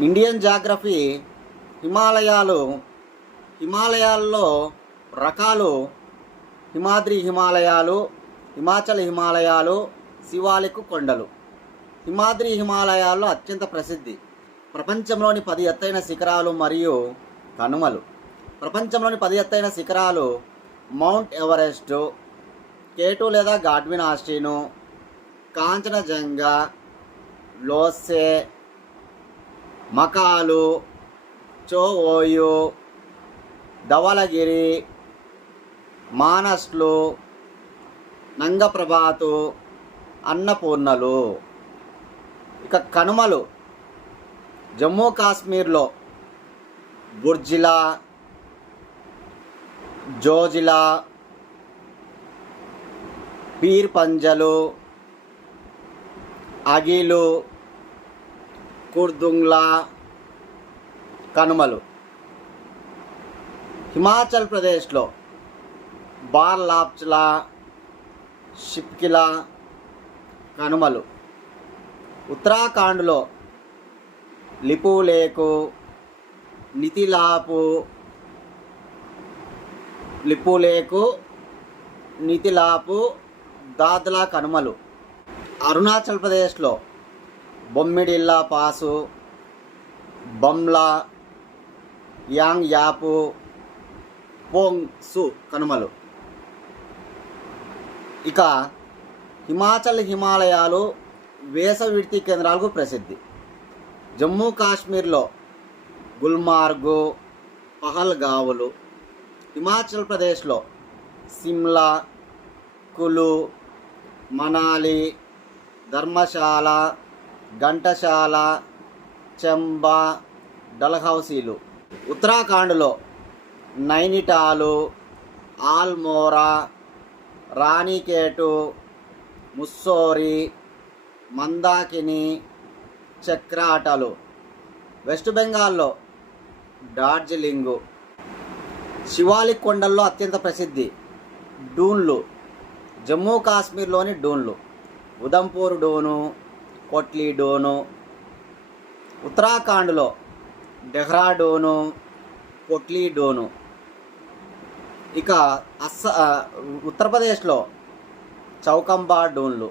Indian geography హిమాలయాలు హిమాలయాల్లో రకాలు హిమాద్రి హిమాలయాలు హిమాచల్ హిమాలయాలు శివాలిక్ కొండలు. హిమాద్రి హిమాలయాల్లో అత్యంత ప్రసిద్ధి. ప్రపంచంలోని పది ఎత్తైన శిఖరాలు మరియు కనుమలు. ప్రపంచంలోని పది ఎత్తైన శిఖరాలు మౌంట్ ఎవరెస్ట్ కేటు లేదా గాడ్విన్ ఆస్టీను కాంచనజంగా లోసే మకాలు చోవోయు ధవలగిరి మానస్లు నంగప్రభాతు అన్నపూర్ణలు. ఇక కనుమలు. జమ్మూ కాశ్మీర్లో బుర్జిలా జోజిలా పీర్ పంజలు అగిలు కుర్దుంగ్లా కనుమలు. హిమాచల్ ప్రదేశ్లో బార్లాప్చ్లా షిప్కిలా కనుమలు. ఉత్తరాఖండ్లో లిపులేకు నితిలాపు లిపులేకు నితిలాపు దాద్లా కనుమలు. అరుణాచల్ ప్రదేశ్లో Bomdila pass Bumla young app Pong సు కనుమలు. ఇక హిమాచల్ హిమాలయాలు వేసవి కేంద్రాలకు ప్రసిద్ధి. జమ్మూ కాశ్మీర్లో గుల్మార్గు పహల్గావులు హిమాచల్ ప్రదేశ్లో సిమ్లా కులు మనాలి ధర్మశాల ఘంటశాల చెంబా డల్హౌసీలు. ఉత్తరాఖండ్లో నైనిటాలు ఆల్మోరా రాణికేటు ముస్సోరి మందాకిని చక్రాటలు. వెస్ట్ బెంగాల్లో డార్జిలింగు. శివాలిక్ కొండల్లో అత్యంత ప్రసిద్ధి డూన్లు. జమ్మూ కాశ్మీర్లోని డూన్లు. ఉదంపూర్ డూను పొట్లీడోను ఉత్తరాఖండ్లో డెహ్రాడోను పొట్లీడోను ఇక అస్స ఉత్తరప్రదేశ్లో చౌకంబా డోన్లు.